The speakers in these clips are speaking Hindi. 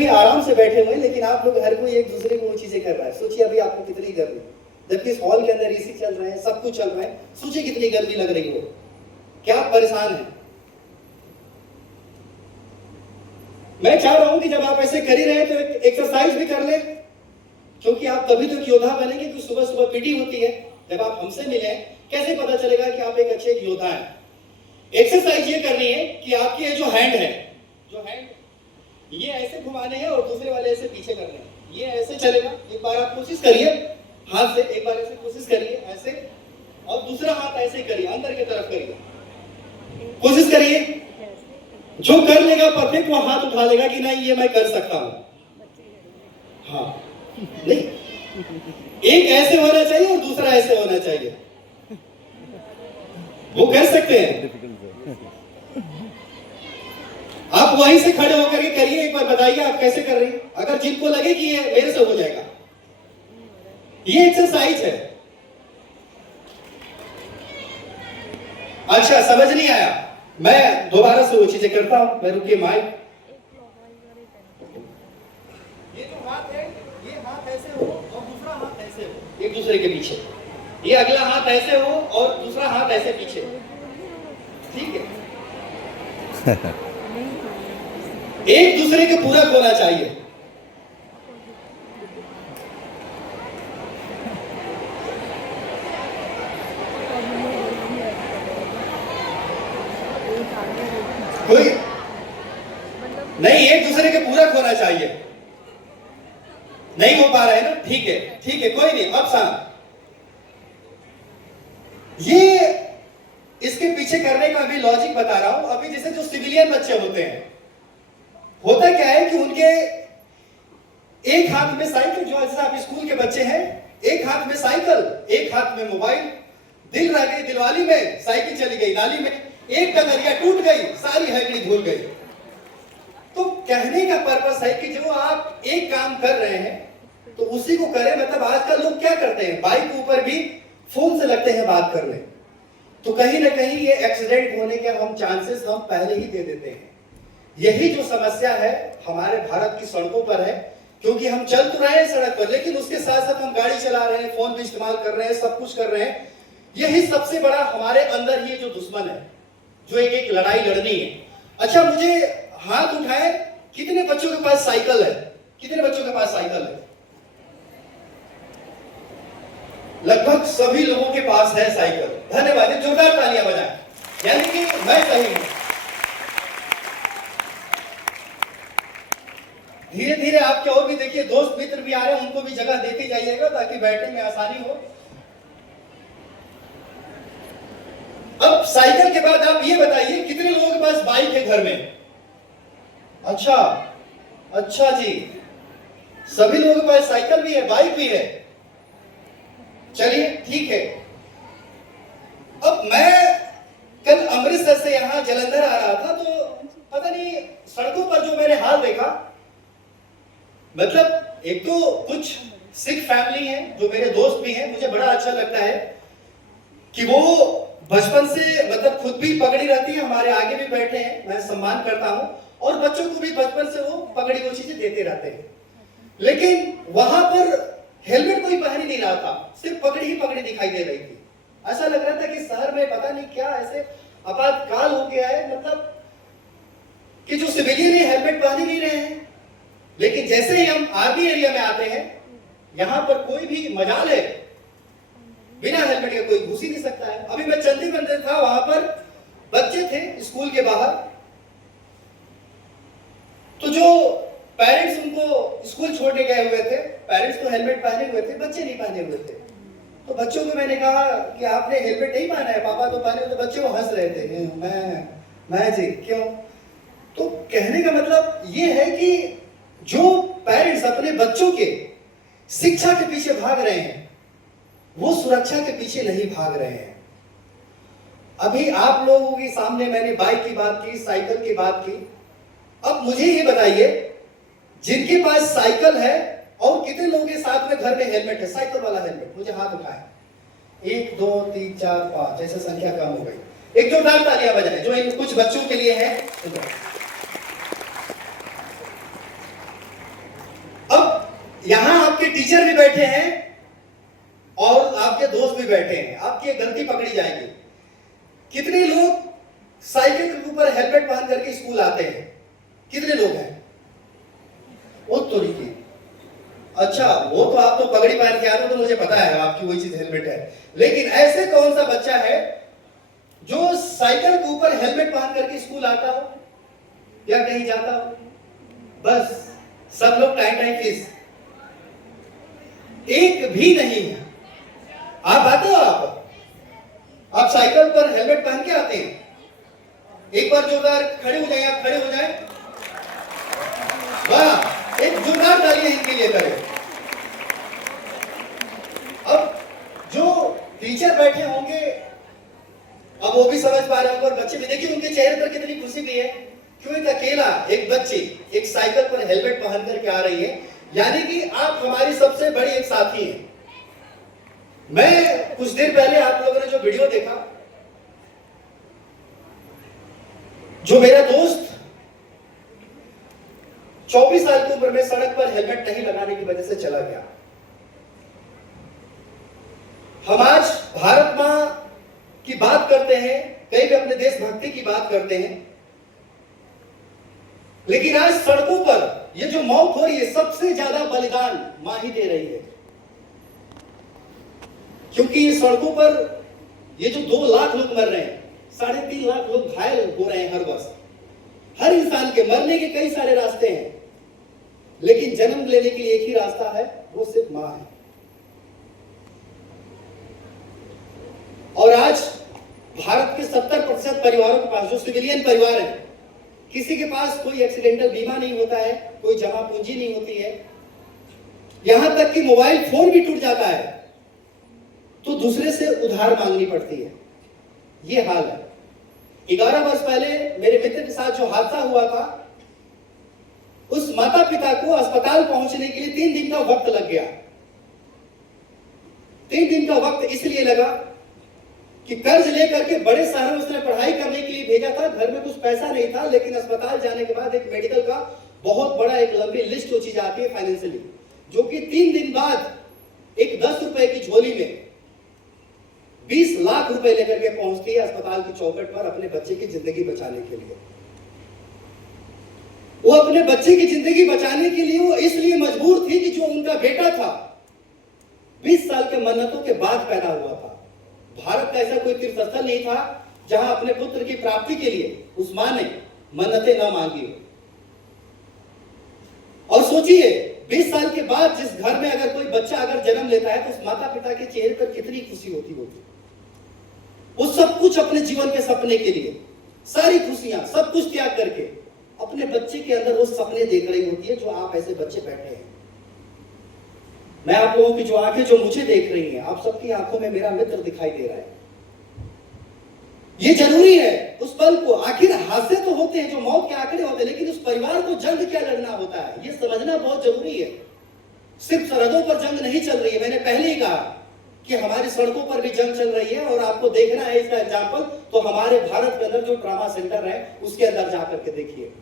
भी आराम से बैठे हुए हैं, लेकिन आप लोग हर कोई एक दूसरे को वो चीजें कर रहा है। सोचिए अभी आपको कितनी गर्मी, जबकि इस हॉल के अंदर एसी चल रहे हैं, सब कुछ चल रहा है, सोचिए कितनी गर्मी लग रही हो, क्या परेशान है। मैं चाह रहा हूं कि जब आप ऐसे कर ही रहे हैं तो एक एक्सरसाइज भी कर ले, क्योंकि आप तभी तो योद्धा बनेंगे कि सुबह सुबह पीटी होती है। जब आप हमसे मिले कैसे पता चलेगा कि आप एक अच्छे योद्धा हैं। एक्सरसाइज ये करनी है कि आपके ये जो हैंड है, जो हैंड ये ऐसे घुमाने हैं और दूसरे वाले ऐसे पीछे करने हैं, ये ऐसे चलेगा। एक बार आप कोशिश करिए हाथ से, एक बार ऐसे कोशिश करिए ऐसे, और दूसरा हाथ ऐसे करिए, अंदर की तरफ करिए, कोशिश करिए। जो कर लेगा परफेक्ट वो हाथ उठा लेगा कि नहीं ये मैं कर सकता हूं। हाँ नहीं, एक ऐसे होना चाहिए और दूसरा ऐसे होना चाहिए, वो कर सकते हैं। आप वहीं से खड़े होकर के करिए, एक बार बताइए आप कैसे कर रही हैं। अगर जिनको लगे कि ये मेरे से हो जाएगा, ये एक्सरसाइज है। अच्छा समझ नहीं आया, मैं दोबारा से वो चीजें करता हूं। मैं रुकिए माइक, ये जो हाथ है ये हाथ ऐसे हो और दूसरा हाथ ऐसे हो एक दूसरे के पीछे, ये अगला हाथ ऐसे हो और दूसरा हाथ ऐसे पीछे, ठीक है। एक दूसरे के पूरक होना चाहिए। कोई नहीं, एक दूसरे के पूरक होना चाहिए। नहीं हो पा रहा है ना, ठीक है ठीक है, कोई नहीं। अब शांत, ये इसके पीछे करने का अभी लॉजिक बता रहा हूं। अभी जैसे जो सिविलियन बच्चे होते हैं, होता क्या है कि उनके एक हाथ में साइकिल, जो जैसे आप स्कूल के बच्चे हैं, एक हाथ में साइकिल, एक हाथ में मोबाइल। दिल रह गई दिलवाली में, साइकिल चली गई नाली में, एक डगरिया टूट गई, सारी हैकड़ी भूल गई। तो कहने का पर्पस है कि जो आप एक काम कर रहे हैं तो उसी को करें। मतलब आजकल लोग क्या करते हैं, बाइक ऊपर भी फोन से लगते हैं बात करने, तो कहीं ना कहीं ये एक्सीडेंट होने के हम चांसेस हम पहले ही दे देते हैं। यही जो समस्या है हमारे भारत की सड़कों पर है, क्योंकि हम चल तो रहे हैं सड़क पर, लेकिन उसके साथ साथ हम गाड़ी चला रहे हैं, फोन भी इस्तेमाल कर रहे हैं, सब कुछ कर रहे हैं। यही सबसे बड़ा हमारे अंदर ये जो दुश्मन है, जो एक लड़ाई लड़नी है। अच्छा मुझे हाथ उठाए, कितने बच्चों के पास साइकिल है? कितने बच्चों के पास साइकिल है? लगभग सभी लोगों के पास है साइकिल। धन्यवाद, जोरदार तालियां बजाएं। यानी कि मैं सही हूं। धीरे धीरे आपके और भी देखिए दोस्त मित्र भी आ रहे हैं, उनको भी जगह देते जाइएगा ताकि बैठने में आसानी हो। अब साइकिल के बाद आप ये बताइए कितने लोगों के पास बाइक है घर में? अच्छा अच्छा जी, सभी लोगों के पास साइकिल भी है, बाइक भी है। चलिए ठीक है। अब मैं कल अमृतसर से यहां जलंधर आ रहा था, तो पता नहीं सड़कों पर जो मैंने हाल देखा, मतलब एक तो कुछ सिख फैमिली है जो मेरे दोस्त भी हैं, मुझे बड़ा अच्छा लगता है कि वो बचपन से मतलब खुद भी पगड़ी रहती है, हमारे आगे भी बैठे हैं, मैं सम्मान करता हूं, और बच्चों को भी बचपन से वो पगड़ी वो चीजें देते रहते हैं। लेकिन वहां पर हेलमेट कोई पहन ही नहीं रहा था, सिर्फ पगड़ी ही पगड़ी दिखाई दे रही थी। ऐसा लग रहा था कि शहर में पता नहीं क्या ऐसे आपातकाल हो गया है, मतलब कि जो सिविलियन है हेलमेट पहन ही नहीं रहे हैं। लेकिन जैसे ही हम आर्मी एरिया में आते हैं, यहां पर कोई भी मजाल है बिना हेलमेट के कोई घुस ही नहीं सकता है। अभी मैं चंदी मंदिर था, वहां पर बच्चे थे स्कूल के बाहर, तो जो पेरेंट्स उनको स्कूल छोड़ने गए हुए थे, पेरेंट्स तो हेलमेट पहने हुए थे, बच्चे नहीं पहने हुए थे। तो बच्चों को मैंने कहा कि आपने हेलमेट नहीं पहना है, पापा तो पहने हुए थे। बच्चे वो हंस रहे थे, मैं जी क्यों? तो कहने का मतलब ये है कि जो पेरेंट्स अपने बच्चों के शिक्षा के पीछे भाग रहे हैं, वो सुरक्षा के पीछे नहीं भाग रहे हैं। अभी आप लोगों के सामने मैंने बाइक की बात की, साइकिल की बात की। अब मुझे ये बताइए, जिनके पास साइकिल है और कितने लोगों के साथ में घर में हेलमेट है, साइकिल वाला हेलमेट? मुझे हाथ उठाए। 1 2 3 4 5, ऐसे संख्या कम हो गई। एक जोरदार तालियां बजाएं जो इन कुछ बच्चों के लिए है। यहां आपके टीचर भी बैठे हैं और आपके दोस्त भी बैठे हैं, आपकी एक गलती पकड़ी जाएगी। कितने लोग साइकिल के ऊपर हेलमेट पहन करके स्कूल आते हैं? कितने लोग हैं? वो तो नहीं। अच्छा, वो तो आप तो पगड़ी पहन के आते हो, तो मुझे पता है आपकी वही चीज हेलमेट है। लेकिन ऐसे कौन सा बच्चा है जो साइकिल के ऊपर हेलमेट पहन करके स्कूल आता हो या कहीं जाता हो? बस सब लोग टाइम फीस, एक भी नहीं है। आप आते हो, आप साइकिल पर हेलमेट पहन के आते हैं? एक बार जोरदार खड़े हो जाए, आप खड़े हो जाए, वाह, एक जोरदार तालियां इनके लिए करें। अब जो टीचर बैठे होंगे, अब वो भी समझ पा रहे होंगे और बच्चे भी, देखिए उनके चेहरे पर कितनी खुशी भी है। क्यों? एक अकेला एक बच्ची एक साइकिल पर हेलमेट पहन करके आ रही है, यानी कि आप हमारी सबसे बड़ी एक साथी हैं। मैं कुछ देर पहले आप लोगों ने जो वीडियो देखा, जो मेरा दोस्त 24 साल की उम्र में सड़क पर हेलमेट नहीं लगाने की वजह से चला गया। हम आज भारत मां की बात करते हैं, कहीं भी अपने देशभक्ति की बात करते हैं, लेकिन आज सड़कों पर ये जो मौत हो रही है, सबसे ज्यादा बलिदान मां ही दे रही है। क्योंकि ये सड़कों पर ये जो 2 लाख लोग मर रहे हैं, 3.5 लाख लोग घायल हो रहे हैं हर वर्ष। हर इंसान के मरने के कई सारे रास्ते हैं, लेकिन जन्म लेने के लिए एक ही रास्ता है, वो सिर्फ मां है। और आज भारत के 70% परिवारों के पास, जो सिविलियन परिवार हैं, किसी के पास कोई एक्सीडेंटल बीमा नहीं होता है, कोई जमा पूंजी नहीं होती है, यहां तक कि मोबाइल फोन भी टूट जाता है तो दूसरे से उधार मांगनी पड़ती है। यह हाल है। 11 वर्ष पहले मेरे मित्र के साथ जो हादसा हुआ था, उस माता पिता को अस्पताल पहुंचने के लिए 3 दिन का वक्त लग गया। 3 दिन का वक्त इसलिए लगा कि कर्ज लेकर के बड़े शहर में उसने पढ़ाई करने के लिए भेजा था, घर में कुछ पैसा नहीं था, लेकिन अस्पताल जाने के बाद एक मेडिकल का बहुत बड़ा एक लंबी लिस्ट हो चीज आती है फाइनेंशियली, जो कि 3 दिन बाद एक 10 रुपए की झोली में 20 लाख रुपए लेकर के पहुंचती है अस्पताल की चौखट पर अपने बच्चे की जिंदगी बचाने के लिए। वो अपने बच्चे की जिंदगी बचाने के लिए वो इसलिए मजबूर थी कि जो उनका बेटा था 20 साल के मन्नतों के बाद पैदा हुआ था। भारत का ऐसा कोई तीर्थस्थल नहीं था जहां अपने पुत्र की प्राप्ति के लिए उस मां ने मन्नतें ना मांगी हो। और सोचिए 20 साल के बाद जिस घर में अगर कोई बच्चा अगर जन्म लेता है तो उस माता पिता के चेहरे पर कितनी खुशी होती होगी। वो सब कुछ अपने जीवन के सपने के लिए, सारी खुशियां सब कुछ त्याग करके अपने बच्चे के अंदर वो सपने देख रही होती है, जो आप ऐसे बच्चे बैठे हैं। मैं आप लोगों की जो आंखें जो मुझे देख रही हैं, आप सबकी आंखों में मेरा मित्र दिखाई दे रहा है। ये जरूरी है उस पल को, आखिर हादसे तो होते हैं जो मौत के आंकड़े होते हैं, लेकिन उस परिवार को जंग क्या लड़ना होता है ये समझना बहुत जरूरी है। सिर्फ सरहदों पर जंग नहीं चल रही है, मैंने पहले ही कहा कि हमारी सड़कों पर भी जंग चल रही है। और आपको देखना है इसका एग्जाम्पल तो हमारे भारत के अंदर जो ट्रॉमा सेंटर है उसके अंदर जाकर के देखिए।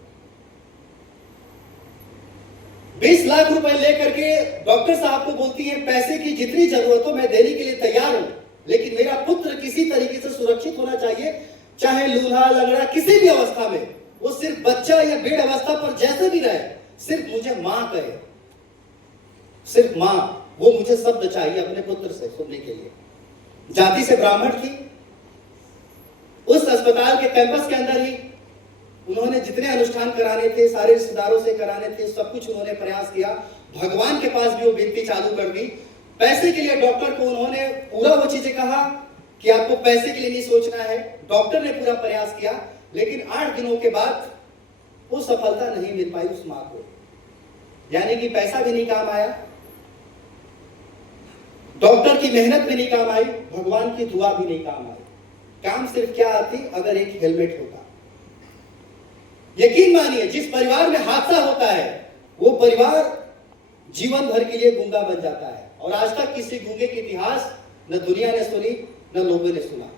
20 लाख रुपए लेकर के डॉक्टर साहब को बोलती है पैसे की जितनी जरूरत हो मैं देने के लिए तैयार हूं, लेकिन मेरा पुत्र किसी तरीके से सुरक्षित होना चाहिए, चाहे लूल्हा लंगड़ा किसी भी अवस्था में, वो सिर्फ बच्चा या बेड़ अवस्था पर जैसे भी रहे, सिर्फ मुझे मां कहे, सिर्फ मां, वो मुझे शब्द चाहिए अपने पुत्र से सुनने के लिए। जाति से ब्राह्मण थी। उस अस्पताल के कैंपस के अंदर ही उन्होंने जितने अनुष्ठान कराने थे सारे रिश्तेदारों से कराने थे, सब कुछ उन्होंने प्रयास किया। भगवान के पास भी वो विनती चालू कर दी। पैसे के लिए डॉक्टर को उन्होंने पूरा वो चीजें कहा कि आपको पैसे के लिए नहीं सोचना है। डॉक्टर ने पूरा प्रयास किया, लेकिन 8 दिनों के बाद वो सफलता नहीं मिल पाई उस मां को। यानी कि पैसा भी नहीं काम आया, डॉक्टर की मेहनत भी नहीं काम आई, भगवान की दुआ भी नहीं काम आई। काम सिर्फ क्या आती अगर एक हेलमेट होता। यकीन मानिए जिस परिवार में हादसा होता है वो परिवार जीवन भर के लिए गूंगा बन जाता है। और आज तक किसी गूंगे के इतिहास न दुनिया ने सुनी न लोगों ने सुना।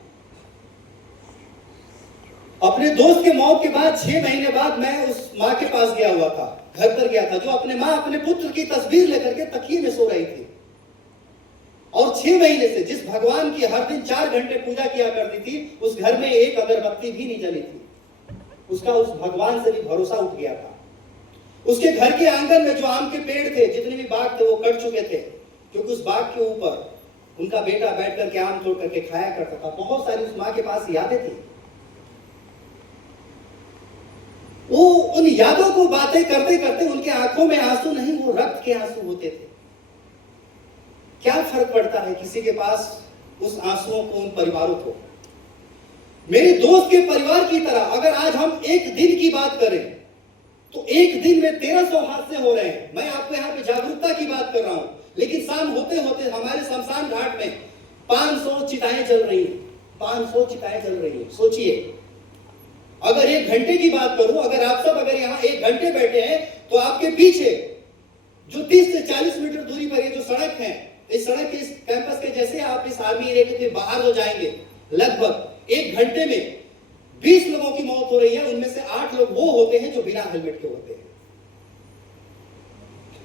अपने दोस्त के मौत के बाद 6 महीने बाद मैं उस मां के पास गया हुआ था। घर पर गया था, जो अपने मां अपने पुत्र की तस्वीर लेकर के तकिए में सो रही थी, और 6 महीने से जिस भगवान की हर दिन 4 घंटे पूजा किया करती थी, उस घर में एक अगरबत्ती भी नहीं जली थी। उसका उस भगवान से भी भरोसा उठ गया था। उसके घर के आंगन में जो आम के पेड़ थे, जितने भी बाग थे, वो कट चुके थे, क्योंकि उस बाग के ऊपर उनका बेटा बैठ करके आम तोड़ करके खाया करता था। बहुत सारी उस मां के पास यादें थी। वो उन यादों को बातें करते करते उनके आंखों में आंसू नहीं, वो रक्त के आंसू होते थे। क्या फर्क पड़ता है किसी के पास उस आंसुओं को, उन परिवारों को। मेरे दोस्त के परिवार की तरह अगर आज हम एक दिन की बात करें तो एक दिन में 1300 हादसे हो रहे हैं। मैं आपको यहाँ पे जागरूकता की बात कर रहा हूं, लेकिन शाम होते होते हमारे शमशान घाट में 500 चिताएं जल रही हैं। 500 चिताएं जल रही हैं। सोचिए, अगर 1 घंटे की बात करूं, अगर आप सब अगर यहाँ 1 घंटे बैठे हैं तो आपके पीछे जो 30 से 40 मीटर दूरी पर ये जो सड़क है, इस सड़क के इस कैंपस के जैसे आप इस आर्मी एरिया के बाहर हो जाएंगे, लगभग 1 घंटे में 20 लोगों की मौत हो रही है। उनमें से 8 लोग वो होते हैं जो बिना हेलमेट के होते हैं।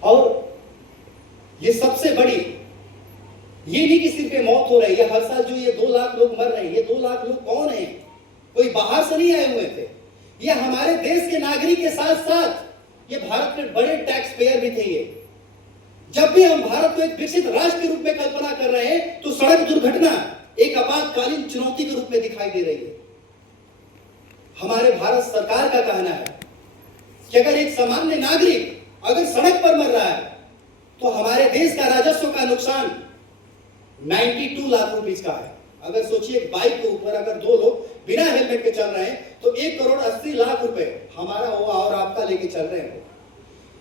और ये सबसे बड़ी, ये नहीं कि सिर्फ मौत हो रही है, हर साल जो ये 2 लाख लोग मर रहे हैं, ये 2 लाख लोग कौन हैं? कोई बाहर से नहीं आए हुए थे। ये हमारे देश के नागरिक के साथ साथ ये भारत के बड़े टैक्स पेयर भी थे। ये जब भी हम भारत को एक विकसित राष्ट्र के रूप में कल्पना कर रहे हैं तो सड़क दुर्घटना एक आपातकालीन चुनौती के रूप में दिखाई दे रही है। हमारे भारत सरकार का कहना है कि अगर एक सामान्य नागरिक अगर सड़क पर मर रहा है तो हमारे देश का राजस्व का नुकसान 92 लाख रुपए का है। अगर सोचिए, बाइक के ऊपर अगर 2 लोग बिना हेलमेट के चल रहे हैं तो 1 करोड़ 80 लाख रुपए हमारा हुआ और आपका लेके चल रहे हैं।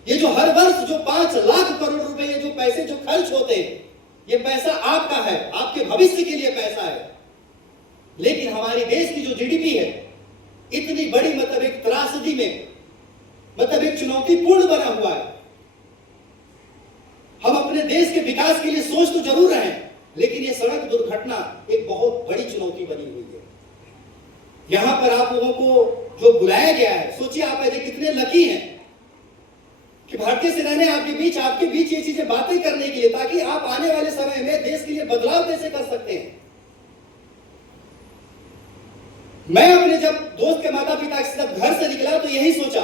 ये जो हर वर्ष जो 5 लाख करोड़ रुपए, ये जो पैसे जो खर्च होते हैं, ये पैसा आपका है, आपके भविष्य के लिए पैसा है। लेकिन हमारे देश की जो जीडीपी है, इतनी बड़ी मतलब एक त्रासदी में, मतलब एक चुनौतीपूर्ण बना हुआ है। हम अपने देश के विकास के लिए सोच तो जरूर रहे हैं, लेकिन ये सड़क दुर्घटना एक बहुत बड़ी चुनौती बनी हुई है। यहां पर आप लोगों को जो बुलाया गया है, सोचिए आप ऐसे कितने लकी हैं कि भारतीय सेना ने आपके बीच ये चीजें बातें करने के लिए, ताकि आप आने वाले समय में देश के लिए बदलाव कैसे कर सकते हैं। मैं अपने जब दोस्त के माता पिता के साथ घर से निकला तो यही सोचा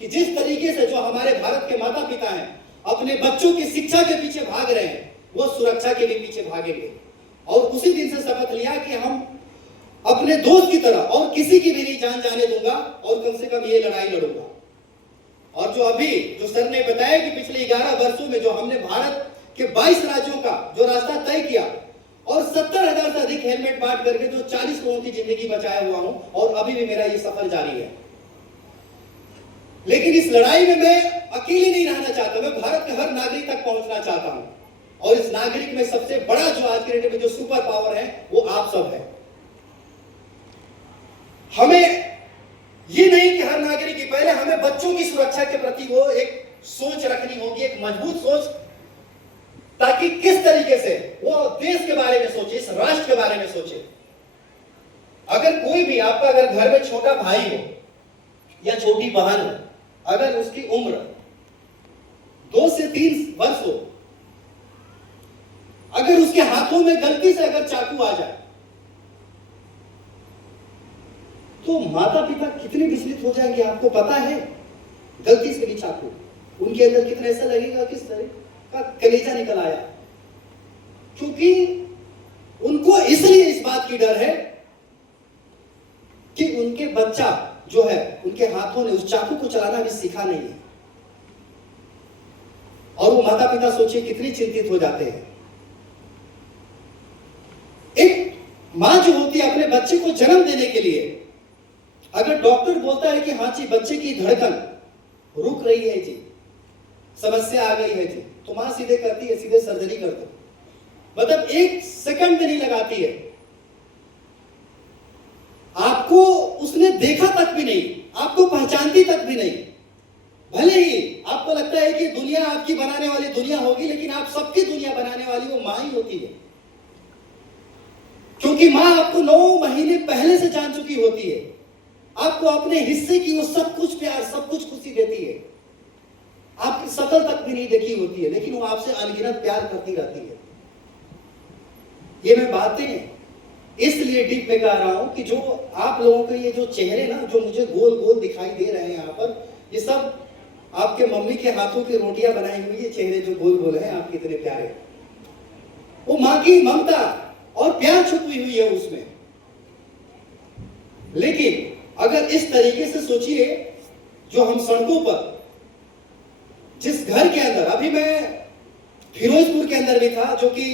कि जिस तरीके से जो हमारे भारत के माता पिता हैं अपने बच्चों की शिक्षा के पीछे भाग रहे हैं, वो सुरक्षा के भी पीछे भागेंगे। और उसी दिन से शपथ लिया कि हम अपने दोस्त की तरह और किसी की भी नहीं जान जाने दूंगा और कम से कम ये लड़ाई लड़ूंगा। और जो अभी जो सर ने बताया कि पिछले 11 वर्षों में जो हमने भारत के 22 राज्यों का जो रास्ता तय किया और 70,000 से अधिक हेलमेट बांट करके जो 40 लोगों की जिंदगी बचाया हुआ हूं, और अभी भी मेरा ये सफर जारी है। लेकिन इस लड़ाई में मैं अकेले नहीं रहना चाहता, मैं भारत के हर नागरिक तक पहुंचना चाहता हूं। और इस नागरिक में सबसे बड़ा जो आज के डेट में जो सुपर पावर है वो आप सब है। हमें ये नहीं कि हर नागरिक की, पहले हमें बच्चों की सुरक्षा के प्रति वो एक सोच रखनी होगी, एक मजबूत सोच, ताकि किस तरीके से वो देश के बारे में सोचे, इस राष्ट्र के बारे में सोचे। अगर कोई भी आपका अगर घर में छोटा भाई हो या छोटी बहन हो, अगर उसकी उम्र 2 से 3 वर्ष हो, अगर उसके हाथों में गलती से अगर चाकू आ जाए तो माता पिता कितने विचलित हो जाएंगे, आपको पता है। गलती से भी चाकू, उनके अंदर कितना ऐसा लगेगा किस तरह का कलेजा निकल आया, क्योंकि उनको इसलिए इस बात की डर है कि उनके बच्चा जो है उनके हाथों ने उस चाकू को चलाना भी सीखा नहीं है। और वो माता पिता सोचिए कितनी चिंतित हो जाते हैं। एक मां जो होती है अपने बच्चे को जन्म देने के लिए, अगर डॉक्टर बोलता है कि हाँ जी बच्चे की धड़कन रुक रही है जी, समस्या आ गई है जी, तो मां सीधे करती है सीधे सर्जरी कर दो, मतलब 1 सेकंड भी नहीं लगाती है। आपको उसने देखा तक भी नहीं, आपको पहचानती तक भी नहीं। भले ही आपको लगता है कि दुनिया आपकी बनाने वाली दुनिया होगी, लेकिन आप सबकी दुनिया बनाने वाली वो मां ही होती है, क्योंकि मां आपको 9 महीने पहले से जान चुकी होती है। आपको अपने हिस्से की वो सब कुछ प्यार, सब कुछ खुशी देती है। आपकी शकल तक भी नहीं देखी होती है, लेकिन वो आपसे अनगिनत प्यार करती रहती है। ये मैं बातें इसलिए डीप में कह रहा हूं कि जो आप लोगों के ये जो चेहरे ना, जो मुझे गोल गोल दिखाई दे रहे हैं यहाँ पर, ये सब आपके मम्मी के हाथों की रोटियां बनाई हुई ये चेहरे जो गोल गोल हैं आपके इतने प्यारे, वो मां की ममता और प्यार छुपी हुई है उसमें। लेकिन अगर इस तरीके से सोचिए, जो हम सड़कों पर, जिस घर के अंदर, अभी मैं फिरोजपुर के अंदर भी था, जो कि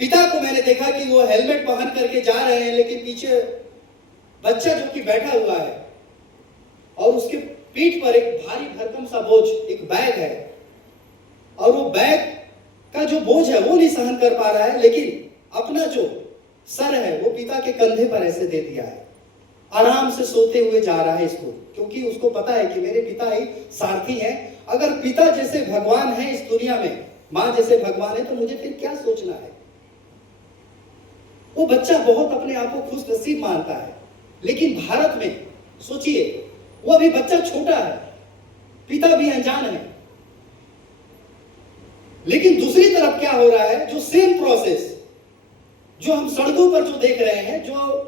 पिता को मैंने देखा कि वो हेलमेट पहन करके जा रहे हैं, लेकिन पीछे बच्चा जो कि बैठा हुआ है और उसके पीठ पर एक भारी भरकम सा बोझ, एक बैग है, और वो बैग का जो बोझ है वो नहीं सहन कर पा रहा है, लेकिन अपना जो सर है वो पिता के कंधे पर ऐसे दे दिया है, आराम से सोते हुए जा रहा है स्कूल, क्योंकि उसको पता है कि मेरे पिता ही सारथी हैं। अगर पिता जैसे भगवान है इस दुनिया में, मां जैसे भगवान है, तो मुझे फिर क्या सोचना है। वो बच्चा बहुत अपने आप को खुश नसीब मानता है, लेकिन भारत में सोचिए, वो अभी बच्चा छोटा है, पिता भी अनजान है, लेकिन दूसरी तरफ क्या हो रहा है, जो सेम प्रोसेस जो हम सड़कों पर जो देख रहे हैं, जो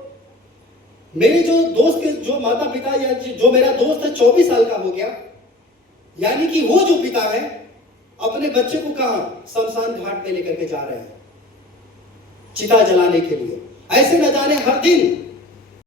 मेरे जो दोस्त के जो माता पिता, या जो मेरा दोस्त है 24 साल का हो गया, यानी कि वो जो पिता है अपने बच्चे को कहां, शमशान घाट पे लेकर के जा रहे हैं चिता जलाने के लिए। ऐसे न जाने हर दिन